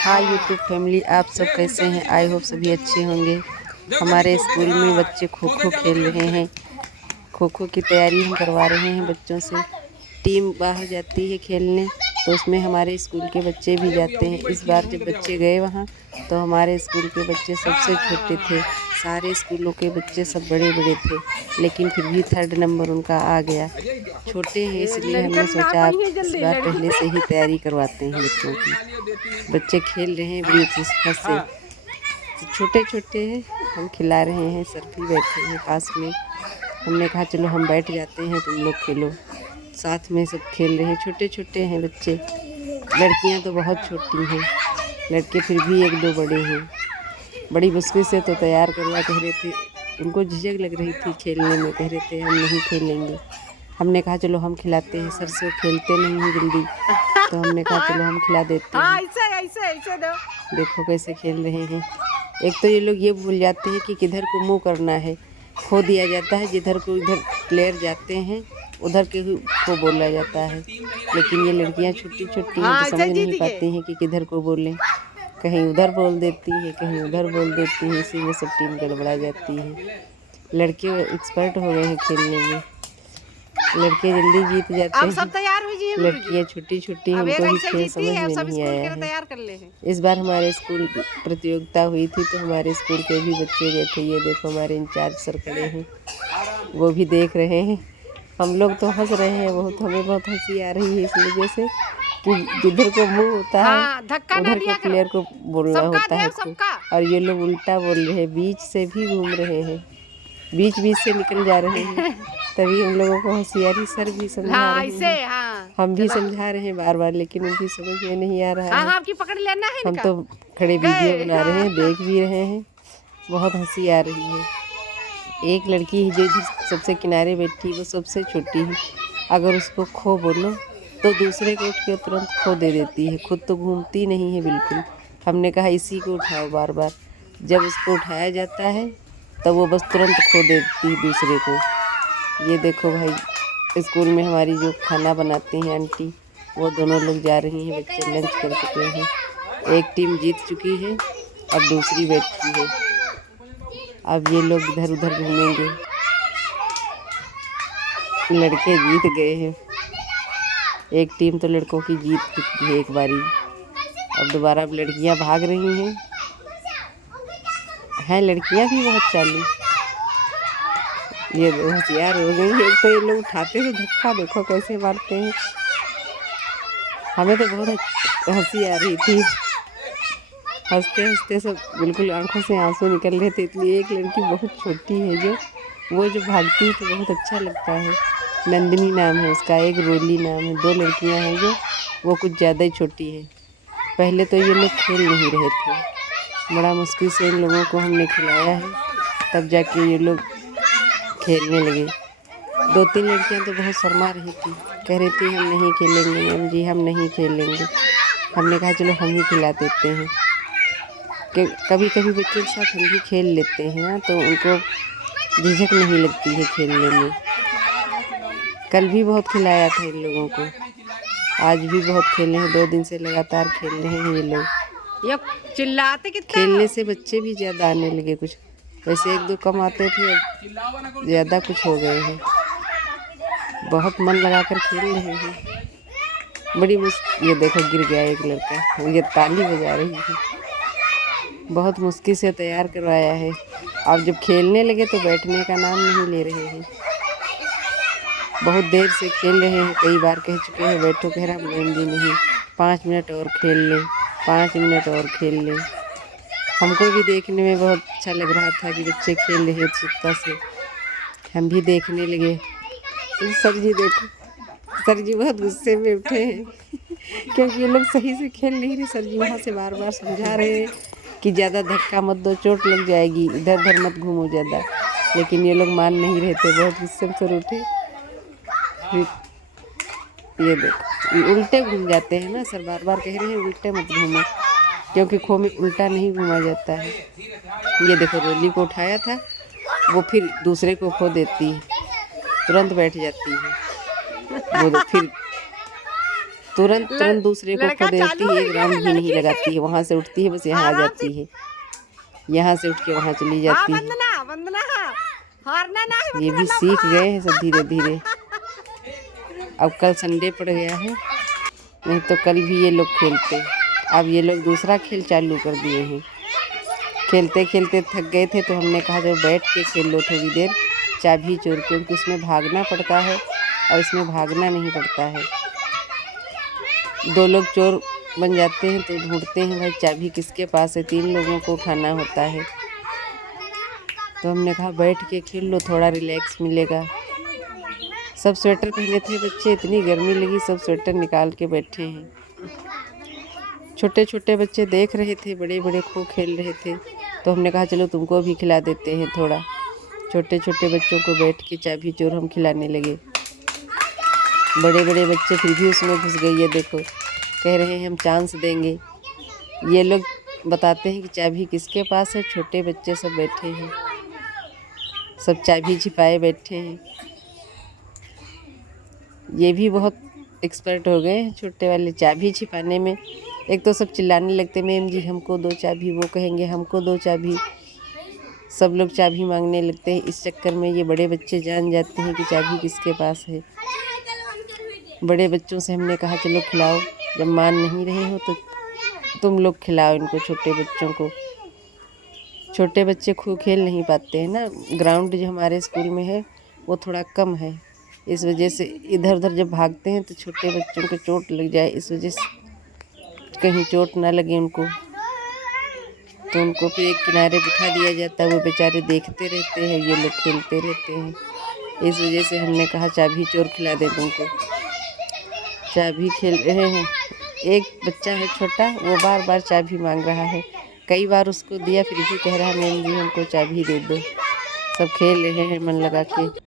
Hi YouTube family, आप सब कैसे हैं? आई होप सभी अच्छे होंगे। हमारे स्कूल में बच्चे खो खो खेल रहे हैं। खो खो की तैयारी हम करवा रहे हैं बच्चों से। टीम बाहर जाती है खेलने तो उसमें हमारे स्कूल के बच्चे भी जाते हैं। इस बार जब बच्चे गए वहाँ तो हमारे स्कूल के बच्चे सबसे छोटे थे। सारे स्कूलों के बच्चे सब बड़े बड़े थे, लेकिन फिर भी 3rd नंबर उनका आ गया। छोटे हैं इसलिए हमने सोचा आप इस बार पहले से ही तैयारी करवाते हैं बच्चों की। बच्चे खेल रहे हैं बड़ी उत्साह से, छोटे छोटे हैं। हम खिला रहे हैं, सर भी बैठे हैं पास में। हमने कहा चलो हम बैठ जाते हैं, तुम लोग खेलो। साथ में सब खेल रहे हैं, छोटे छोटे हैं बच्चे। लड़कियां तो बहुत छोटी हैं, लड़के फिर भी 1-2 बड़े हैं। बड़ी मुश्किल से तो तैयार करवा, कह रहे थे उनको झिझक लग रही थी खेलने में, कह रहे थे हम नहीं खेलेंगे। हमने कहा चलो हम खिलाते हैं, सर से खेलते नहीं हैं जल्दी, तो हमने कहा चलो हम खिला देते हैं। ऐसे देखो कैसे खेल रहे हैं। एक तो ये लोग ये भूल जाते हैं कि किधर को मुँह करना है, खो दिया जाता है। जिधर को इधर प्लेयर जाते हैं उधर के को बोला जाता है, लेकिन ये लड़कियां छोटी छोटी हैं तो समझ नहीं पाती हैं कि किधर को बोलें। कहीं उधर बोल देती है, कहीं उधर बोल देती है, इसी में सब टीम गड़बड़ा जाती है। लड़के एक्सपर्ट हो गए हैं खेलने में, लड़के जल्दी जीत जाते हैं। सब तैयार हुई, लड़कियां छोटी छोटी हैं, उनको भी खेल समझ में नहीं आया है। इस बार हमारे स्कूल प्रतियोगिता हुई थी तो हमारे स्कूल के भी बच्चे गए थे। ये देखो हमारे इंचार्ज सर खड़े हैं, वो भी देख रहे हैं। हम लोग तो हंस रहे हैं बहुत, हमें बहुत हंसी आ रही है इस वजह से कि जिधर को मुंह होता है उधर के प्लेयर को बोलना होता है। और ये लोग उल्टा बोल रहे हैं, बीच से भी घूम रहे हैं, बीच बीच से निकल जा रहे हैं। तभी हम लोगों को हंसी आ रही। सर भी समझा रहे हैं, हम भी समझा रहे हैं बार बार, लेकिन उनकी समझ में नहीं आ रहा है। आपकी पकड़ लेना है। हम तो खड़े वीडियो बना रहे हैं, देख भी रहे हैं, बहुत हंसी आ रही है। एक लड़की है जो सबसे किनारे बैठी, वो सबसे छोटी है। अगर उसको खो बोलो तो दूसरे को उठ के तुरंत खो दे देती है, खुद तो घूमती नहीं है बिल्कुल। हमने कहा इसी को उठाओ बार बार। जब उसको उठाया जाता है तब वो बस तुरंत खो देती है दूसरे को। ये देखो भाई, स्कूल में हमारी जो खाना बनाती हैं आंटी, वो दोनों लोग जा रही हैं, बच्चे लंच कर चुके हैं। एक टीम जीत चुकी है, अब दूसरी बैठी है। अब ये लोग इधर उधर घूमेंगे। लड़के जीत गए हैं, एक टीम तो लड़कों की जीत चुकी है एक बारी। अब दोबारा अब लड़कियां भाग रही हैं लड़कियां भी बहुत चालू। ये होशियार हो गई है। तो ये लोग उठाते हैं धक्का, देखो कैसे मारते हैं। हमें तो बहुत हंसी आ रही थी, हंसते हंसते सब बिल्कुल आंखों से आंसू निकल रहे थे। इसलिए एक लड़की बहुत छोटी है जो भागती है तो बहुत अच्छा लगता है। नंदिनी नाम है उसका, एक रोली नाम है। 2 लड़कियां हैं जो वो कुछ ज़्यादा ही छोटी है। पहले तो ये लोग खेल नहीं रहे थे, बड़ा मुश्किल से इन लोगों को हमने खिलाया है, तब जाके ये लोग खेलने लगे। 2-3 लड़कियां तो बहुत शर्मा रही थी, कह रही थी हम नहीं खेलेंगे मैम जी, हम नहीं खेलेंगे। हमने कहा चलो हम ही खिला देते हैं। कि कभी कभी बच्चों के साथ हम भी खेल लेते हैं तो उनको झिझक नहीं लगती है खेलने में। कल भी बहुत खिलाया था इन लोगों को, आज भी बहुत खेले हैं। 2 दिन से लगातार खेल रहे हैं ये लोग। ये चिल्लाते कितना, खेलने से बच्चे भी ज़्यादा आने लगे। कुछ वैसे 1-2 कम आते थे, अब ज़्यादा कुछ हो गए हैं। बहुत मन लगाकर खेल रहे हैं, बड़ी मुश्किल। ये देखो गिर गया एक लड़का, ये ताली बजा रही है। बहुत मुश्किल से तैयार करवाया है। अब जब खेलने लगे तो बैठने का नाम नहीं ले रहे हैं। बहुत देर से खेल रहे हैं, कई बार कह चुके हैं बैठो, कह रहा मैम जी नहीं, 5 मिनट और खेल लें, 5 मिनट और खेल लें। हमको भी देखने में बहुत अच्छा लग रहा था कि बच्चे खेल रहे उत्सुकता से, हम भी देखने लगे। सर जी देखो, सर जी बहुत गुस्से में उठे हैं क्योंकि ये लोग सही से खेल नहीं रहे। सर जी वहाँ से बार बार समझा रहे हैं कि ज़्यादा धक्का मत दो, चोट लग जाएगी, इधर उधर मत घूमो ज़्यादा, लेकिन ये लोग मान नहीं रहे थे, बहुत गुस्से में सर उठे। ये देखो ये उल्टे घूम जाते हैं ना, सर बार बार कह रहे हैं उल्टे मत घूमो, क्योंकि खो में उल्टा नहीं घूमा जाता है। ये देखो रोली को उठाया था, वो फिर दूसरे को खो देती है, तुरंत बैठ जाती है। वो फिर तुरंत तुरंत दूसरे को लड़का खो देती चालू है, हो एक गया राउंड है भी नहीं लड़की। लगाती है, वहाँ से उठती है बस यहाँ आ आराम जाती है, यहाँ से उठ के वहाँ चली हाँ जाती है। वंदना वंदना हारना ना है ये वंदना भी लो। सीख गए हैं सब धीरे धीरे। अब कल संडे पड़ गया है, नहीं तो कल भी ये लोग खेलते। अब ये लोग दूसरा खेल चालू कर दिए हैं। खेलते खेलते थक गए थे तो हमने कहा जब बैठ के खेल लो थोड़ी देर, चाबी चोर के, क्योंकि उसमें भागना पड़ता है और इसमें भागना नहीं पड़ता है। दो लोग चोर बन जाते हैं तो ढूंढते हैं भाई चाबी किसके पास है, 3 लोगों को उठाना होता है। तो हमने कहा बैठ के खेल लो, थोड़ा रिलैक्स मिलेगा। सब स्वेटर पहने थे बच्चे, इतनी गर्मी लगी सब स्वेटर निकाल के बैठे हैं। छोटे छोटे बच्चे देख रहे थे, बड़े बड़े खूब खेल रहे थे, तो हमने कहा चलो तुमको भी खिला देते हैं थोड़ा। छोटे छोटे बच्चों को बैठ के चाबी चोर हम खिलाने लगे। बड़े बड़े बच्चे फिर भी उसमें घुस गए। ये देखो कह रहे हैं हम चांस देंगे। ये लोग बताते हैं कि चाबी किसके पास है, छोटे बच्चे सब बैठे हैं, सब चाबी छिपाए बैठे हैं। ये भी बहुत एक्सपर्ट हो गए हैं छोटे वाले चाबी छिपाने में। एक तो सब चिल्लाने लगते मैम जी हमको 2 चाबी, वो कहेंगे हमको 2 चाबी, सब लोग चाबी मांगने लगते हैं। इस चक्कर में ये बड़े बच्चे जान जाते हैं कि चाबी किसके पास है। बड़े बच्चों से हमने कहा चलो खिलाओ, जब मान नहीं रहे हो तो तुम लोग खिलाओ इनको, छोटे बच्चों को। छोटे बच्चे खूब खेल नहीं पाते हैं ना, ग्राउंड जो हमारे स्कूल में है वो थोड़ा कम है, इस वजह से इधर उधर जब भागते हैं तो छोटे बच्चों को चोट लग जाए, इस वजह से कहीं चोट ना लगे उनको, तो उनको फिर एक किनारे बिठा दिया जाता है। वो बेचारे देखते रहते हैं, ये लोग खेलते रहते हैं। इस वजह से हमने कहा चाबी चोर खिला दे तुमको। चाबी खेल रहे हैं, एक बच्चा है छोटा, वो बार बार चाबी मांग रहा है। कई बार उसको दिया फिर भी कह रहा है मैम जी हमको चाबी दे दो। सब खेल रहे हैं मन लगा के।